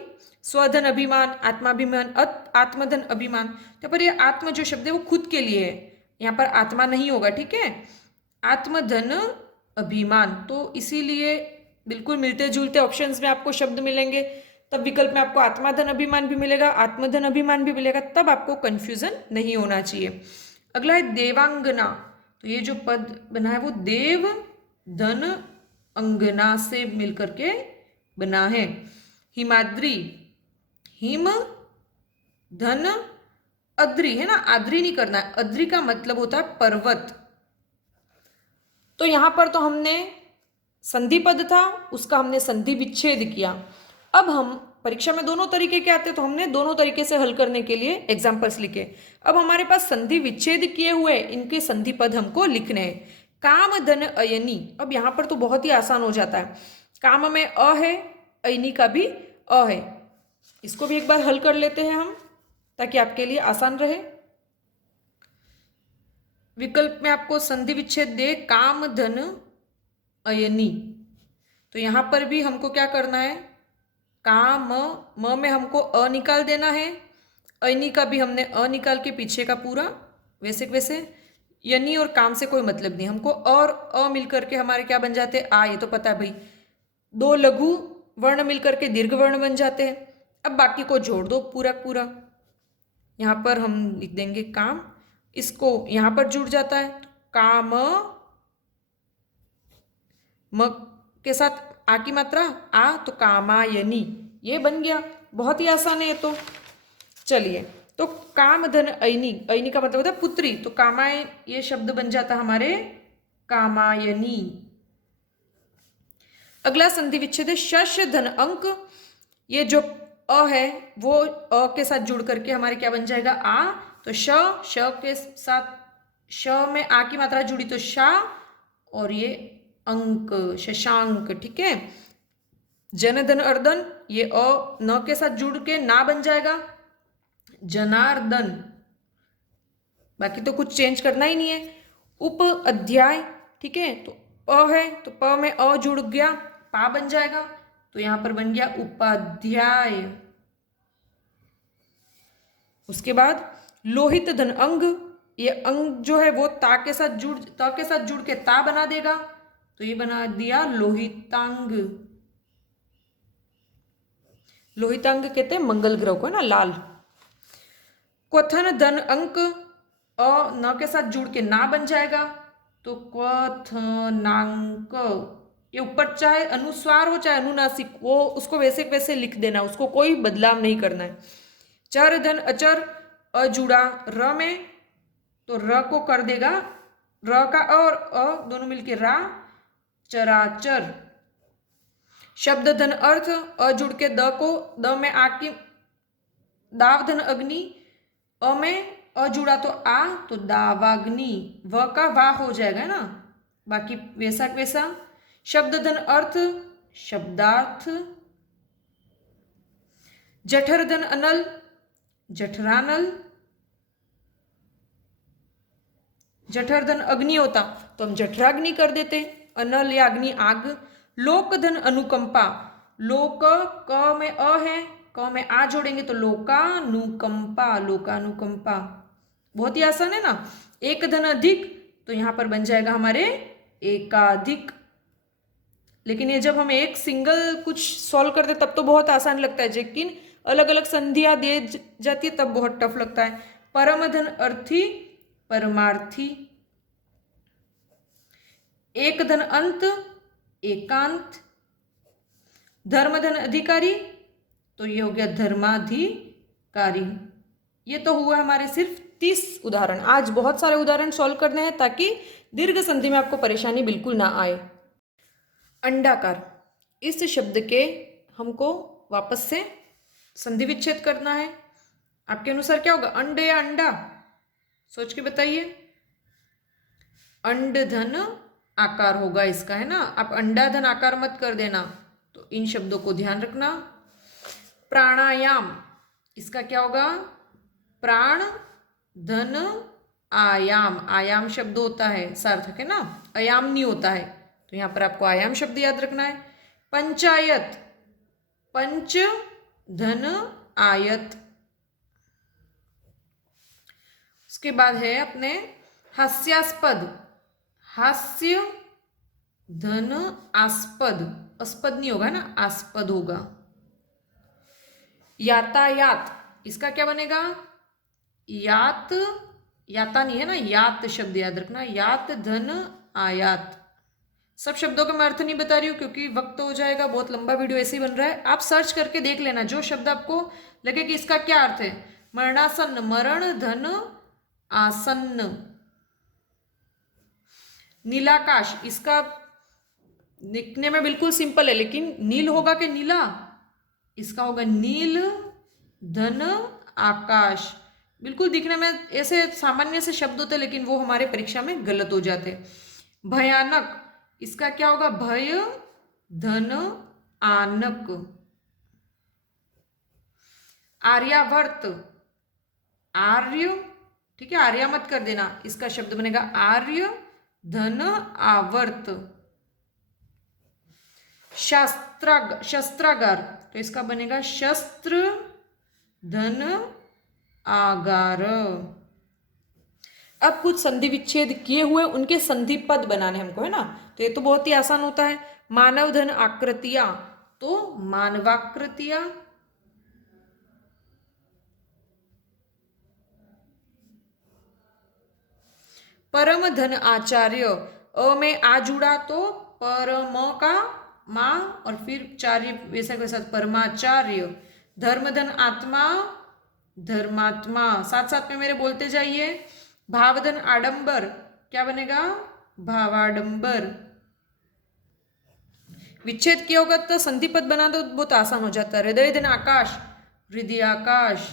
स्वधन अभिमान, आत्माभिमान, आत्मधन अभिमान। तो पर ये आत्म जो शब्द है वो खुद के लिए है, यहाँ पर आत्मा नहीं होगा। ठीक है, आत्मधन अभिमान, तो इसीलिए बिल्कुल मिलते जुलते ऑप्शंस में आपको शब्द मिलेंगे, तब विकल्प में आपको आत्माधन अभिमान भी मिलेगा, आत्मधन अभिमान भी मिलेगा, तब आपको कंफ्यूजन नहीं होना चाहिए। अगला है देवांगना, तो ये जो पद बना है वो देव धन अंगना से मिलकर के बना है। हिमाद्री, हिम धन अद्री, है ना, आद्री नहीं करना है, अद्री का मतलब होता है पर्वत। तो यहां पर तो हमने संधि पद था उसका हमने संधि विच्छेद किया। अब हम परीक्षा में दोनों तरीके के आते हैं, तो हमने दोनों तरीके से हल करने के लिए एग्जाम्पल्स लिखे। अब हमारे पास संधि विच्छेद किए हुए इनके संधि पद हमको लिखने हैं। काम धन अयनी, अब यहाँ पर तो बहुत ही आसान हो जाता है, काम में अ है, अयनी का भी अ है, इसको भी एक बार हल कर लेते हैं हम ताकि आपके लिए आसान रहे। विकल्प में आपको संधि विच्छेद दे काम धन अयनी, तो यहाँ पर भी हमको क्या करना है, काम म में हमको अ निकाल देना है, अयनी का भी हमने अ निकाल के पीछे का पूरा वैसे वैसे, यनी और काम से कोई मतलब नहीं, हमको और अ मिल करके हमारे क्या बन जाते आ, ये तो पता है भाई, दो लघु वर्ण मिलकर के दीर्घ वर्ण बन जाते हैं। अब बाकी को जोड़ दो पूरा पूरा। यहाँ पर हम लिख देंगे काम, इसको यहाँ पर जुड़ जाता है काम, म के साथ आ की मात्रा आ तो कामायनी, ये बन गया। बहुत ही आसान है ये तो। चलिए, तो काम धन ऐनी, ऐनी का मतलब होता है पुत्री, तो कामाय ये शब्द बन जाता हमारे कामायनी। अगला संधि विच्छेद है शश धन अंक। ये जो अ है वो अ के साथ जुड़ करके हमारे क्या बन जाएगा आ, तो श के साथ श में आ की मात्रा जुड़ी तो शा, और ये अंक शशांक, ठीक है। जन धन अर्दन, ये अ न के साथ जुड़ के ना बन जाएगा जनार्दन, बाकी तो कुछ चेंज करना ही नहीं है। उप अध्याय, ठीक है, तो प है तो प में अ जुड़ गया पा बन जाएगा, तो यहां पर बन गया उपाध्याय। उसके बाद लोहित धन अंग, ये अंग जो है वो ता के साथ जुड़ के ता बना देगा, तो ये बना दिया लोहितांग। लोहितांग कहते हैं मंगल ग्रह को, है ना, लाल। क्वथन धन अंक, अ न के साथ जुड़ के ना बन जाएगा, तो क्वथनांक। ये ऊपर चाहे अनुस्वार हो चाहे अनुनासिक, वो उसको वैसे वैसे लिख देना, उसको कोई बदलाव नहीं करना है। चर धन अचर, अ जुड़ा र में, तो र को कर देगा र का और अ दोनों मिलके रा, चराचर। शब्द धन अर्थ, अ जुड़ के द को द में आ की, दाव धन अग्नि, अ में अ जुड़ा तो आ, तो दावाग्नि, व का वा हो जाएगा ना, बाकी वैसा वैसा। शब्द धन अर्थ, शब्दार्थ। जठर धन अनल, जठरानल। जठर धन अग्नि होता तो हम जठराग्नि कर देते, अनल या अग्नि आग। लोक धन अनुकंपा, लोक क में अ है, क में आ जोड़ेंगे तो लोकानुकंपा, लोकानुकंपा। बहुत ही आसान है ना। एक धन अधिक, तो यहां पर बन जाएगा हमारे एकाधिक। लेकिन ये जब हम एक सिंगल कुछ सॉल्व करते तब तो बहुत आसान लगता है, लेकिन अलग अलग संधियां दे जाती है तब बहुत टफ लगता है। परम धन अर्थी, परमार्थी। एक धन अंत, एकांत। धर्म धन अधिकारी, तो ये हो गया धर्माधिकारी। ये तो हुआ हमारे सिर्फ 30 उदाहरण। आज बहुत सारे उदाहरण सॉल्व करने हैं ताकि दीर्घ संधि में आपको परेशानी बिल्कुल ना आए। अंडाकार, इस शब्द के हमको वापस से संधि विच्छेद करना है। आपके अनुसार क्या होगा, अंडे या अंडा? सोच के बताइए। अंड धन आकार होगा इसका, है ना। आप अंडा धन आकार मत कर देना, तो इन शब्दों को ध्यान रखना। प्राणायाम, इसका क्या होगा, प्राण धन आयाम, आयाम शब्द होता है सार्थक, है ना, आयाम नहीं होता है, तो यहां पर आपको आयाम शब्द याद रखना है। पंचायत, पंच धन आयत। उसके बाद है अपने हास्यास्पद, हास्य धन आस्पद, अस्पद नहीं होगा ना, आस्पद होगा। यातायात, इसका क्या बनेगा, यात, याता नहीं है ना, यात शब्द याद रखना, यात धन आयात। सब शब्दों का मैं अर्थ नहीं बता रही हूँ क्योंकि वक्त हो जाएगा, बहुत लंबा वीडियो ऐसे ही बन रहा है। आप सर्च करके देख लेना, जो शब्द आपको लगे कि इसका क्या अर्थ है। मरणासन, मरण धन आसन्न। नीलाकाश, इसका लिखने में बिल्कुल सिंपल है, लेकिन नील होगा कि नीला, इसका होगा नील धन आकाश। बिल्कुल दिखने में ऐसे सामान्य से शब्द होते, लेकिन वो हमारे परीक्षा में गलत हो जाते। भयानक, इसका क्या होगा, भय धन आनक। आर्यावर्त, आर्य, ठीक है, आर्या मत कर देना, इसका शब्द बनेगा आर्य धन आवर्त। शस्त्रागार, तो इसका बनेगा शस्त्र धन आगार। अब कुछ संधि विच्छेद किए हुए उनके संधि पद बनाने हमको, है ना। तो ये तो बहुत ही आसान होता है। मानव धन आकृतियां, तो मानवाकृतियां। परम धन आचार्य, अ में आ जुड़ा तो परम का मां और फिर चार्य वैसा के साथ परमाचार्य। धर्म धन आत्मा, धर्मात्मा, साथ साथ में मेरे बोलते जाइए। भावधन आडंबर, क्या बनेगा, भावाडंबर। विच्छेद किया होगा तो संधि पद बना दो, बहुत आसान हो जाता है। हृदय धन आकाश, हृदयाकाश।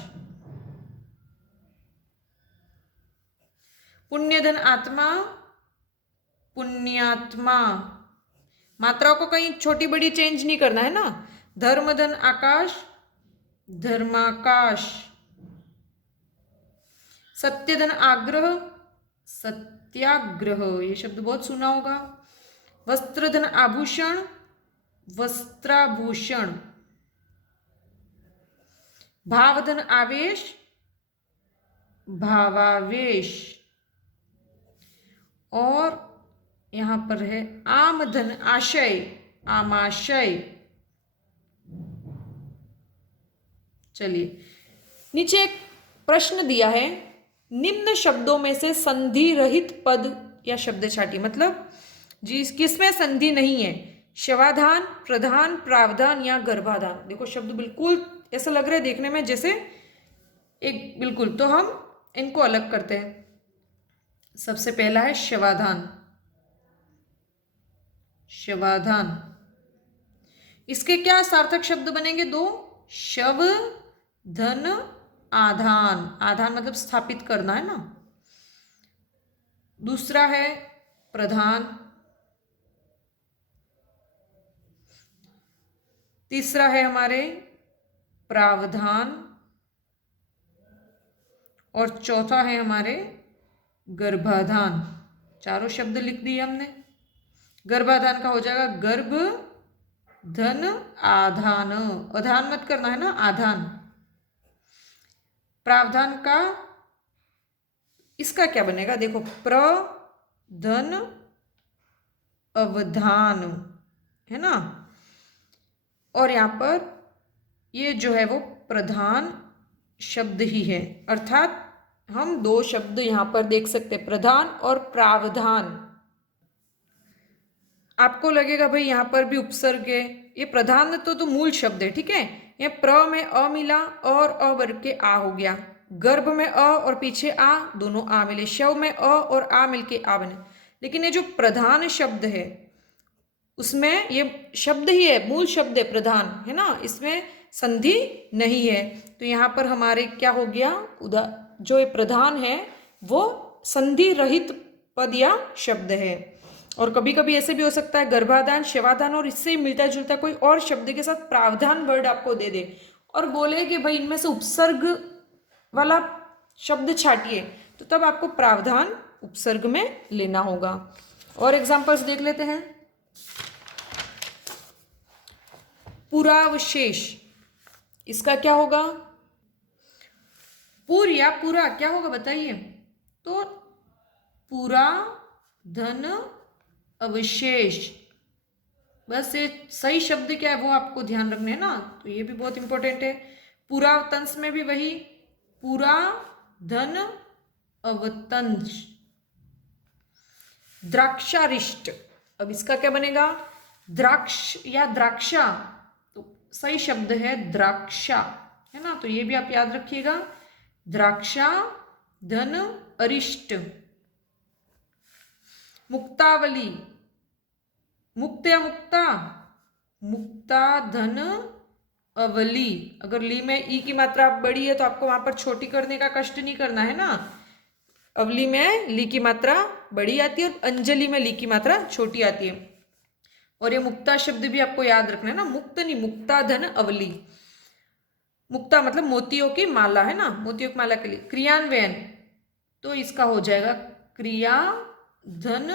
पुण्य धन आत्मा, पुण्यात्मा। मात्राओं को कहीं छोटी बड़ी चेंज नहीं करना है ना। धर्म धन आकाश, धर्माकाश। सत्य धन आग्रह, सत्याग्रह, ये शब्द बहुत सुना होगा। वस्त्र धन आभूषण, वस्त्राभूषण। भाव धन आवेश, भावावेश। और यहां पर है आम धन आशय, आमाशय। चलिए, नीचे एक प्रश्न दिया है, निम्न शब्दों में से संधि रहित पद या शब्द छाटिए। मतलब जिस किसमें संधि नहीं है, शवाधान, प्रधान, प्रावधान या गर्भाधान। देखो शब्द बिल्कुल ऐसा लग रहा है देखने में जैसे एक, बिल्कुल। तो हम इनको अलग करते हैं। सबसे पहला है शवाधान, शवाधान। इसके क्या सार्थक शब्द बनेंगे, दो, शव धन आधान। आधान मतलब स्थापित करना, है ना। दूसरा है प्रधान। तीसरा है हमारे प्रावधान। और चौथा है हमारे गर्भाधान। चारों शब्द लिख दिए हमने। गर्भाधान का हो जाएगा गर्भ धन आधान, अधान मत करना है ना, आधान। प्रावधान का इसका क्या बनेगा, देखो, प्र धन अवधान, है ना। और यहां पर ये जो है वो प्रधान शब्द ही है, अर्थात हम दो शब्द यहां पर देख सकते हैं, प्रधान और प्रावधान। आपको लगेगा भाई यहां पर भी उपसर्ग है, ये प्रधान तो मूल शब्द है, ठीक है। ये प्र में अ मिला और अ वर्ग के आ हो गया। गर्भ में अ और पीछे आ, दोनों आ मिले। शव में अ और आ मिलके आ बने। लेकिन ये जो प्रधान शब्द है उसमें ये शब्द ही है, मूल शब्द है प्रधान, है ना, इसमें संधि नहीं है। तो यहाँ पर हमारे क्या हो गया, जो ये प्रधान है वो संधि रहित पद या शब्द है। और कभी कभी ऐसे भी हो सकता है गर्भाधान, शवाधान और इससे मिलता जुलता कोई और शब्द के साथ प्रावधान वर्ड आपको दे दे और बोले कि भाई इनमें से उपसर्ग वाला शब्द छाटिए, तो तब आपको प्रावधान उपसर्ग में लेना होगा। और एग्जांपल्स देख लेते हैं। पुरावशेष, इसका क्या होगा, पूर या पूरा क्या होगा बताइए। तो पूरा धन अवशेष, बस ये सही शब्द क्या है वो आपको ध्यान रखना है ना, तो ये भी बहुत इंपॉर्टेंट है। पूरा तंस में भी वही, पूरा धन अवतंस। द्राक्षारिष्ट, अब इसका क्या बनेगा, द्राक्ष या द्राक्षा, तो सही शब्द है द्राक्षा, है ना। तो ये भी आप याद रखिएगा, द्राक्षा धन अरिष्ट। मुक्तावली, मुक्त या मुक्ता, मुक्ता धन अवली। अगर ली में ई की मात्रा बड़ी है तो आपको वहां पर छोटी करने का कष्ट नहीं करना है ना। अवली में ली की मात्रा बड़ी आती है और अंजलि में ली की मात्रा छोटी आती है। और ये मुक्ता शब्द भी आपको याद रखना है ना, मुक्त नहीं, मुक्ता धन अवली। मुक्ता मतलब मोतियों की माला, है ना, मोतियों की माला के लिए। क्रियान्वयन, तो इसका हो जाएगा क्रिया धन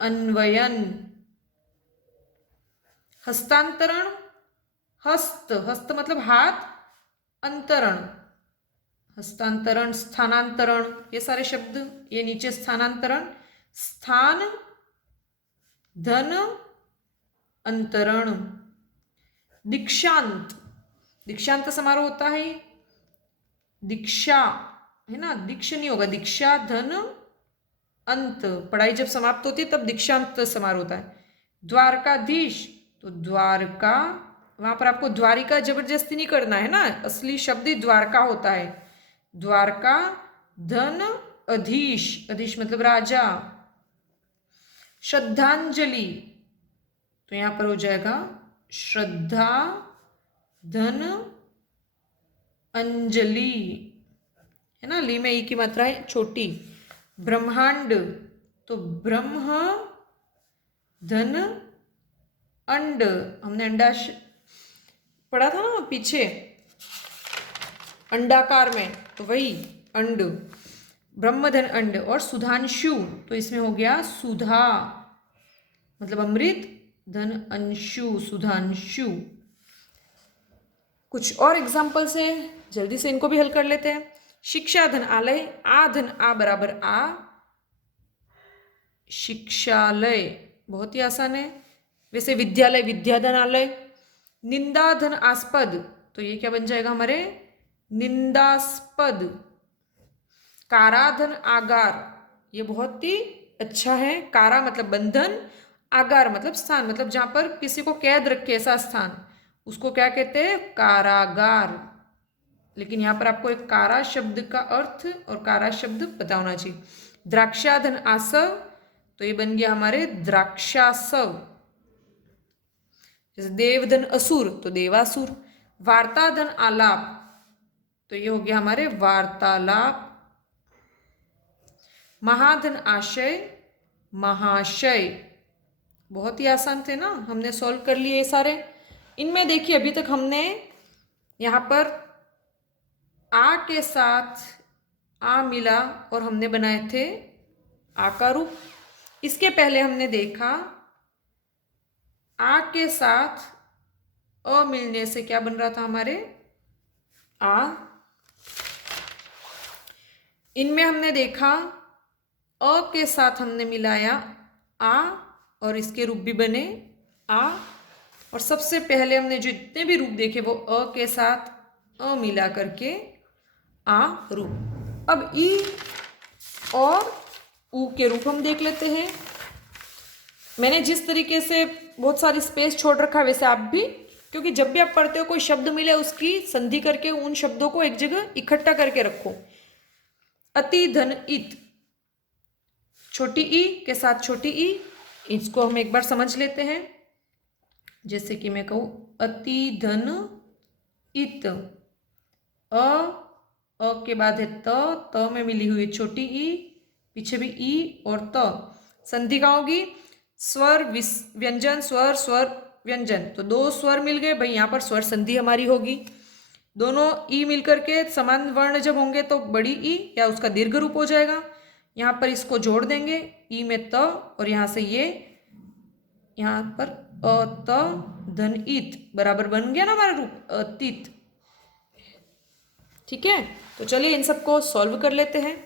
अन्वयन। हस्तांतरण, हस्त, हस्त मतलब हाथ, अंतरण, हस्तांतरण, स्थानांतरण, ये सारे शब्द, ये नीचे स्थानांतरण, स्थान, धन, अंतरण। दीक्षांत, दीक्षांत समारोह होता है, दीक्षा है ना, दीक्ष नहीं होगा, दीक्षा धन अंत, पढ़ाई जब समाप्त होती है तब दीक्षांत समारोह होता है। द्वारकाधीश, तो द्वारका, वहां पर आपको द्वारिका जबरदस्ती नहीं करना है ना, असली शब्द ही द्वारका होता है। द्वारका धन अधीश, अधीश मतलब राजा। श्रद्धांजलि, तो यहां पर हो जाएगा श्रद्धा धन अंजलि, है ना, ली में ई की मात्रा है छोटी। ब्रह्मांड, तो ब्रह्म धन अंड, हमने अंडा पढ़ा था ना पीछे अंडाकार में, तो वही अंड, ब्रह्मधन अंड। और सुधांशु, तो इसमें हो गया सुधा मतलब अमृत, धन अंशु, सुधांशु। कुछ और एग्जाम्पल्स हैं, जल्दी से इनको भी हल कर लेते हैं। शिक्षा धन आलय, आ धन आ बराबर आ, शिक्षालय, बहुत ही आसान है वैसे। विद्यालय, विद्याधनालय। निंदा धन आस्पद, तो ये क्या बन जाएगा हमारे, निंदास्पद। काराधन आगार, ये बहुत ही अच्छा है। कारा मतलब बंधन, आगार मतलब स्थान, मतलब जहां पर किसी को कैद रखे ऐसा स्थान, उसको क्या कहते हैं, कारागार। लेकिन यहां पर आपको एक कारा शब्द का अर्थ और कारा शब्द पता होना चाहिए। द्राक्षाधन आसव, तो ये बन गया हमारे द्राक्षासव। जैसे देवधन असुर, तो देवासुर। वार्ताधन आलाप, तो ये हो गया हमारे वार्तालाप। महाधन आशय, महाशय। बहुत ही आसान थे ना, हमने सॉल्व कर लिए ये सारे। इनमें देखिए अभी तक हमने यहाँ पर आ के साथ आ मिला और हमने बनाए थे आ का रूप। इसके पहले हमने देखा आ के साथ अ मिलने से क्या बन रहा था हमारे, आ। इनमें हमने देखा अ के साथ हमने मिलाया आ और इसके रूप भी बने आ। और सबसे पहले हमने जो इतने भी रूप देखे वो अ के साथ अ मिला करके आ रूप। अब ई और ऊ के रूप हम देख लेते हैं। मैंने जिस तरीके से बहुत सारी स्पेस छोड़ रखा है वैसे आप भी, क्योंकि जब भी आप पढ़ते हो कोई शब्द मिले उसकी संधि करके उन शब्दों को एक जगह इकट्ठा करके रखो। अति धन इत, छोटी ई के साथ छोटी ई, इसको हम एक बार समझ लेते हैं। जैसे कि मैं कहूं अति धन इत, अ के बाद है त में मिली हुई छोटी ई, पीछे भी ई और त। संधि कहाँ होगी, स्वर व्यंजन, स्वर स्वर व्यंजन, तो दो स्वर मिल गए भाई, यहाँ पर स्वर संधि हमारी होगी। दोनों ई मिलकर के समान वर्ण जब होंगे तो बड़ी ई या उसका दीर्घ रूप हो जाएगा। यहाँ पर इसको जोड़ देंगे ई में त और यहाँ से ये, यहाँ पर अ त धन इत बराबर बन गया ना हमारा रूप अतीत। ठीक है, तो चलिए इन सबको सॉल्व कर लेते हैं।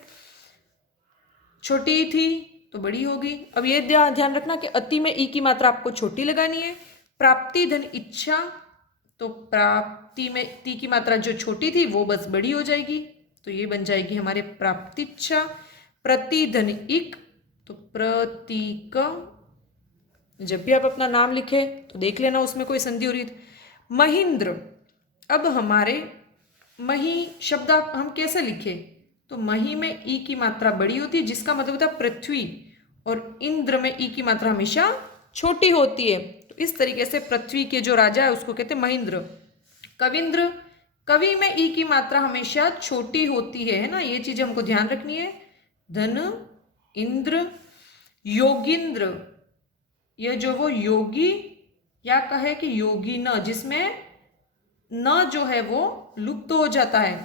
छोटी ई थी तो बड़ी होगी। अब ये ध्यान रखना कि अति में ई की मात्रा आपको छोटी लगानी है। प्राप्ति धन इच्छा, तो प्राप्ति में ती की मात्रा जो छोटी थी वो बस बड़ी हो जाएगी, तो ये बन जाएगी हमारे प्राप्तिच्छा। प्रति धन इक, तो प्रतीक। जब भी आप अपना नाम लिखे तो देख लेना उसमें कोई संधि हो रही है। महेंद्र, अब हमारे मही शब्द हम कैसे लिखे, तो मही में ई की मात्रा बड़ी होती है जिसका मतलब होता है पृथ्वी, और इंद्र में ई की मात्रा हमेशा छोटी होती है। तो इस तरीके से पृथ्वी के जो राजा है उसको कहते हैं महेंद्र। कविंद्र, कवि में ई की मात्रा हमेशा छोटी होती है ना, ये चीज हमको ध्यान रखनी है। धन इंद्र। योगिंद्र, यह जो वो योगी या कहे कि योगी न, जिसमें न जो है वो लुप्त हो जाता है,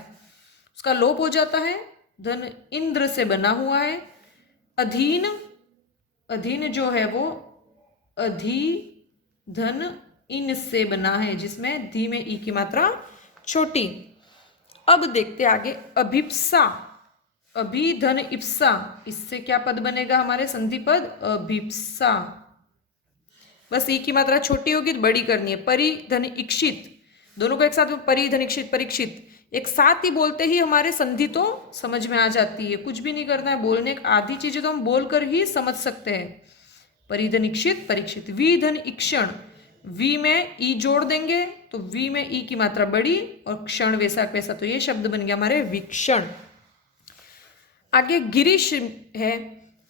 उसका लोप हो जाता है, धन इंद्र से बना हुआ है। अधीन, अधीन जो है वो अधि धन इन से बना है जिसमें धी में ई की मात्रा छोटी। अब देखते आगे अभिप्सा, अभी धन इप्सा, इससे क्या पद बनेगा हमारे संधि पद अभिप्सा। बस ई की मात्रा छोटी होगी तो बड़ी करनी है। परि धन इक्षित, दोनों को एक साथ परि धन इक्षित परीक्षित एक साथ ही बोलते ही हमारे संधि तो समझ में आ जाती है, कुछ भी नहीं करना है बोलने, आधी चीजें तो हम बोलकर ही समझ सकते हैं। परिधन इक्षित परीक्षित। वी धन इक्षण, वी में ई जोड़ देंगे तो वी में ई की मात्रा बड़ी और क्षण वैसा वैसा, तो ये शब्द बन गया हमारे विक्षण। आगे गिरीश है।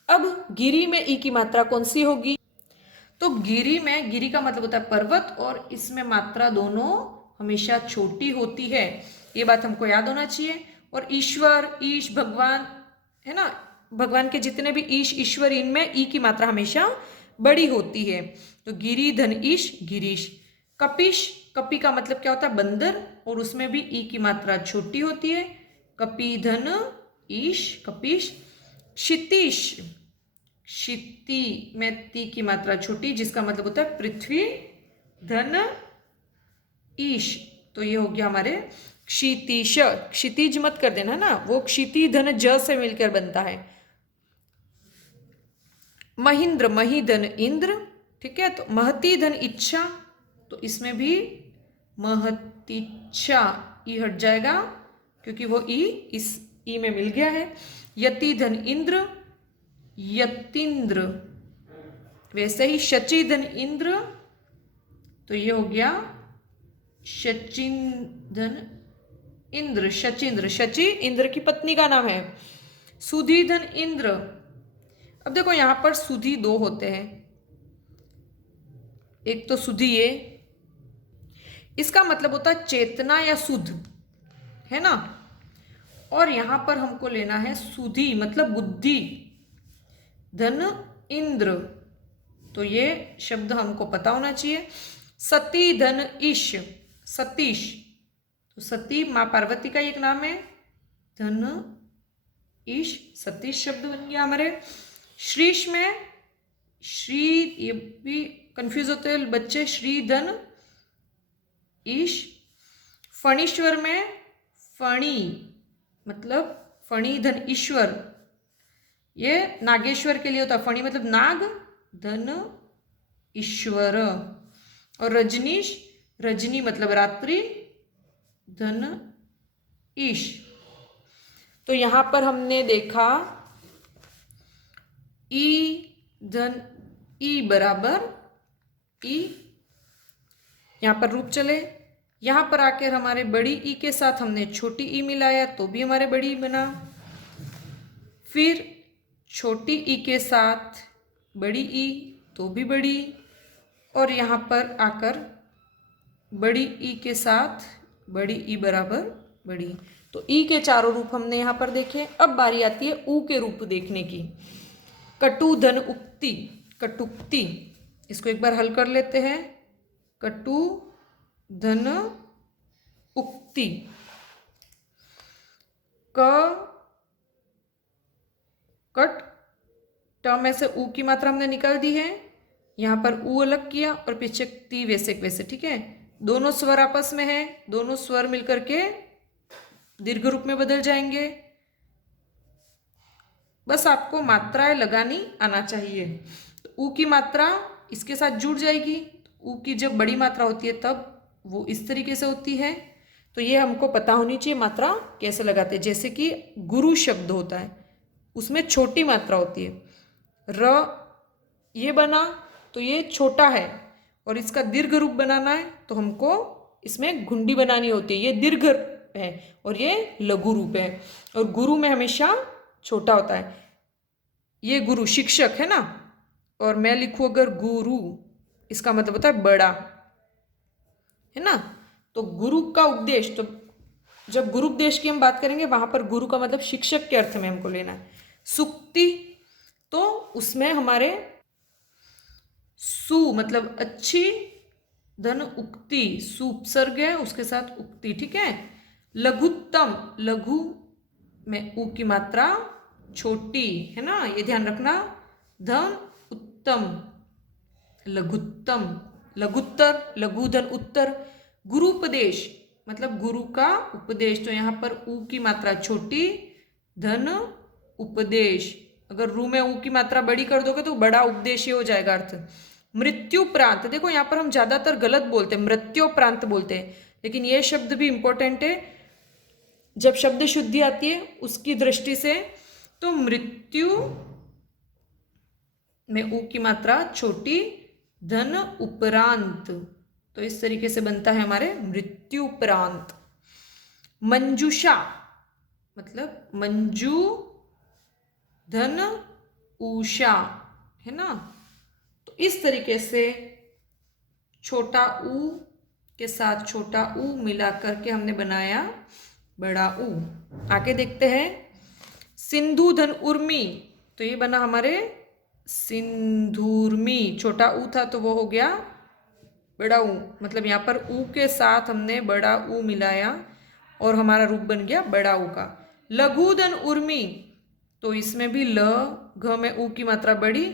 अब गिरी में ई की मात्रा कौन सी होगी? तो गिरी में, गिरी का मतलब होता है पर्वत, और इसमें मात्रा दोनों हमेशा छोटी होती है, ये बात हमको याद होना चाहिए। और ईश्वर, ईश, भगवान है ना, भगवान के जितने भी ईश ईश्वर, इनमें ई की मात्रा हमेशा बड़ी होती है। तो गिरी धन ईश गिरीश। कपिश, कपि का मतलब क्या होता है? बंदर, और उसमें भी ई की मात्रा छोटी होती है। कपि धन ईश कपिश। क्षितिश, क्षिति में ती की मात्रा छोटी, जिसका मतलब होता है पृथ्वी धन ईश, तो ये हो गया हमारे क्षितिश। क्षितिज मत कर देना ना, वो क्षिति धन ज से मिलकर बनता है। महेंद्र, मही धन इंद्र, ठीक है। तो महती धन इच्छा, तो इसमें भी महतीच्छा ई हट जाएगा क्योंकि वो ई इस ई में मिल गया है। यति धन इंद्र यतीन्द्र, वैसे ही शची धन इंद्र, तो ये हो गया शचिंधन इंद्र, शचींद्र। शची इंद्र की पत्नी का नाम है। सुधी धन इंद्र। अब देखो यहां पर सुधी दो होते हैं, एक तो सुधी ये, इसका मतलब होता है चेतना या शुद्ध, है ना। और यहां पर हमको लेना है सुधी मतलब बुद्धि धन इंद्र, तो ये शब्द हमको पता होना चाहिए। सती धन ईश सतीश, तो सती माँ पार्वती का एक नाम है। धन ईश सतीश शब्द बन गया हमारे। श्रीश में श्री, ये भी कंफ्यूज होते हैं बच्चे, श्री धन ईश। फणीश्वर में फणी मतलब फणी धन ईश्वर, ये नागेश्वर के लिए होता है। फणी मतलब नाग धन ईश्वर। और रजनीश, रजनी मतलब रात्रि धन ईश। तो यहां पर हमने देखा ई धन ई बराबर ई, यहां पर रूप चले। यहां पर आकर हमारे बड़ी ई के साथ हमने छोटी ई मिलाया तो भी हमारे बड़ी बना। फिर छोटी ई के साथ बड़ी ई तो भी बड़ी, और यहाँ पर आकर बड़ी ई के साथ बड़ी ई बराबर बड़ी। तो ई के चारों रूप हमने यहाँ पर देखे। अब बारी आती है ऊ के रूप देखने की। कटु धन उक्ति, कटुक्ति, इसको एक बार हल कर लेते हैं। कटु धन उक्ति। कट, ट में से ऊ की मात्रा हमने निकाल दी है, यहाँ पर ऊ अलग किया और पीछे ती वैसे वैसे, ठीक है। दोनों स्वर आपस में है, दोनों स्वर मिलकर के दीर्घ रूप में बदल जाएंगे। बस आपको मात्राएं लगानी आना चाहिए। तो ऊ की मात्रा इसके साथ जुड़ जाएगी। ऊ की जब बड़ी मात्रा होती है तब वो इस तरीके से होती है। तो ये हमको पता होनी चाहिए मात्रा कैसे लगाते हैं। जैसे कि गुरु शब्द होता है, उसमें छोटी मात्रा होती है। र ये बना तो ये छोटा है, और इसका दीर्घ रूप बनाना है तो हमको इसमें घुंडी बनानी होती है। ये दीर्घ है और ये लघु रूप है, और गुरु में हमेशा छोटा होता है। ये गुरु शिक्षक है ना, और मैं लिखूँ अगर गुरु, इसका मतलब होता है बड़ा, है ना। तो गुरु का उपदेश, तो जब गुरु उपदेश की हम बात करेंगे वहां पर गुरु का मतलब शिक्षक के अर्थ में हमको लेना है। सुक्ति, तो उसमें हमारे सु मतलब अच्छी धन उक्ति, सु उपसर्ग है उसके साथ उक्ति, ठीक है। लघुत्तम, लघु में ऊ की मात्रा छोटी है ना, ये ध्यान रखना। धन उत्तम, लघुत्तम, लघुत्तर, लघु धन उत्तर। गुरुपदेश, मतलब गुरु का उपदेश। तो यहाँ पर ऊ की मात्रा छोटी, धन उपदेश। अगर रू में ऊ की मात्रा बड़ी कर दोगे तो बड़ा उपदेश ही हो जाएगा अर्थ। मृत्युप्रांत, देखो यहाँ पर हम ज्यादातर गलत बोलते हैं, मृत्युप्रांत बोलते हैं, लेकिन ये शब्द भी इंपॉर्टेंट है जब शब्द शुद्धि आती है उसकी दृष्टि से। तो मृत्यु में ऊ की मात्रा छोटी, धन उपरांत, तो इस तरीके से बनता है हमारे मृत्युपरांत। मंजूषा मतलब मंजू धन उषा, है ना। तो इस तरीके से छोटा ऊ के साथ छोटा ऊ मिला करके हमने बनाया बड़ा ऊ। आगे देखते हैं सिंधु धन उर्मी, तो ये बना हमारे सिंधुर्मी। छोटा ऊ था तो वो हो गया बड़ा ऊ, मतलब यहाँ पर ऊ के साथ हमने बड़ा ऊ मिलाया और हमारा रूप बन गया बड़ा ऊ का। लघु धन उर्मी, तो इसमें भी ल घ में ऊ की मात्रा बड़ी,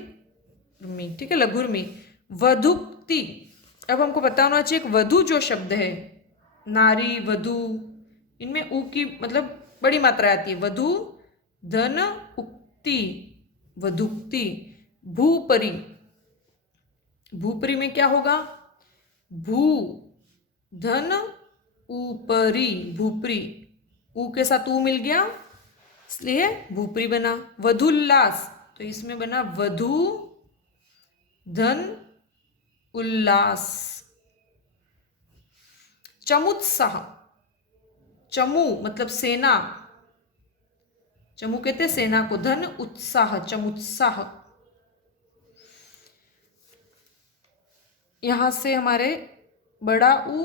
उर्मी, ठीक है, लघुर्मी। वधुक्ति, अब हमको पता होना चाहिए एक वधु जो शब्द है, नारी वधु, इनमें ऊ की मतलब बड़ी मात्रा आती है। वधु धन उक्ति, वधुक्ति। भूपरी, भूपरी में क्या होगा, भू धन ऊपरी, भूपरी, ऊ के साथ ऊ मिल गया इसलिए भूपरी बना। वधुल्लास, तो इसमें बना वधु धन उल्लास। चमुत्साह, चमू मतलब सेना, चमू कहते हैं सेना को, धन उत्साह, चमुत्साह। यहां से हमारे बड़ा ऊ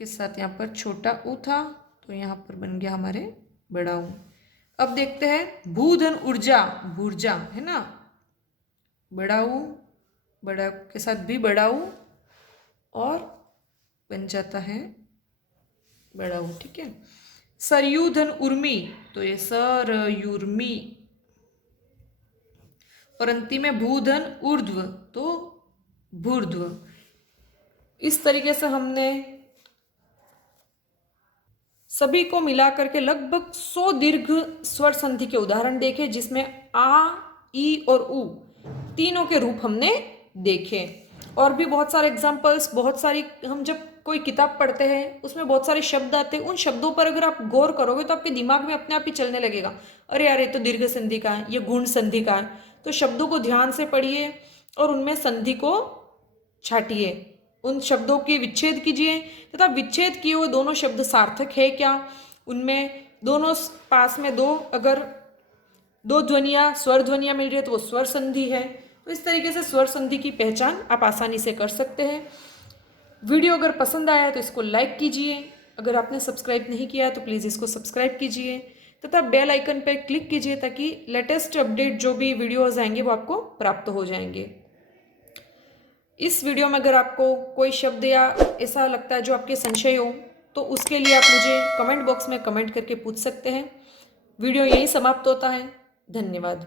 के साथ यहाँ पर छोटा ऊ था तो यहाँ पर बन गया हमारे बड़ा ऊ। अब देखते हैं भूधन ऊर्जा, भूर्जा, है ना, बड़ा ऊ, बड़ा के साथ भी बड़ा ऊ और बन जाता है बड़ा ऊ, ठीक है। सरयुधन उर्मी, तो ये सरयुर्मी, और अंतिम में भूधन ऊर्ध्व, तो भूर्ध्व। इस तरीके से हमने सभी को मिला करके लगभग 100 दीर्घ स्वर संधि के उदाहरण देखे, जिसमें आ, ई और उ तीनों के रूप हमने देखे। और भी बहुत सारे एग्जाम्पल्स, बहुत सारी, हम जब कोई किताब पढ़ते हैं उसमें बहुत सारे शब्द आते हैं, उन शब्दों पर अगर आप गौर करोगे तो आपके दिमाग में अपने आप ही चलने लगेगा, अरे यार ये तो दीर्घ संधि का है, ये गुण संधि का है। तो शब्दों को ध्यान से पढ़िए और उनमें संधि को छाटिए, उन शब्दों की विच्छेद कीजिए तथा विच्छेद किए हुए दोनों शब्द सार्थक है क्या, उनमें दोनों पास में दो, अगर दो ध्वनियाँ स्वर ध्वनियाँ मिल रही है तो वो स्वर संधि है। तो इस तरीके से स्वर संधि की पहचान आप आसानी से कर सकते हैं। वीडियो अगर पसंद आया तो इसको लाइक कीजिए, अगर आपने सब्सक्राइब नहीं किया तो प्लीज़ इसको सब्सक्राइब कीजिए तथा बेल आइकन पर क्लिक कीजिए ताकि लेटेस्ट अपडेट जो भी वीडियोज़ आएंगे वो आपको प्राप्त हो जाएंगे। इस वीडियो में अगर आपको कोई शब्द या ऐसा लगता है जो आपके संशय हो तो उसके लिए आप मुझे कमेंट बॉक्स में कमेंट करके पूछ सकते हैं। वीडियो यहीं समाप्त होता है। धन्यवाद।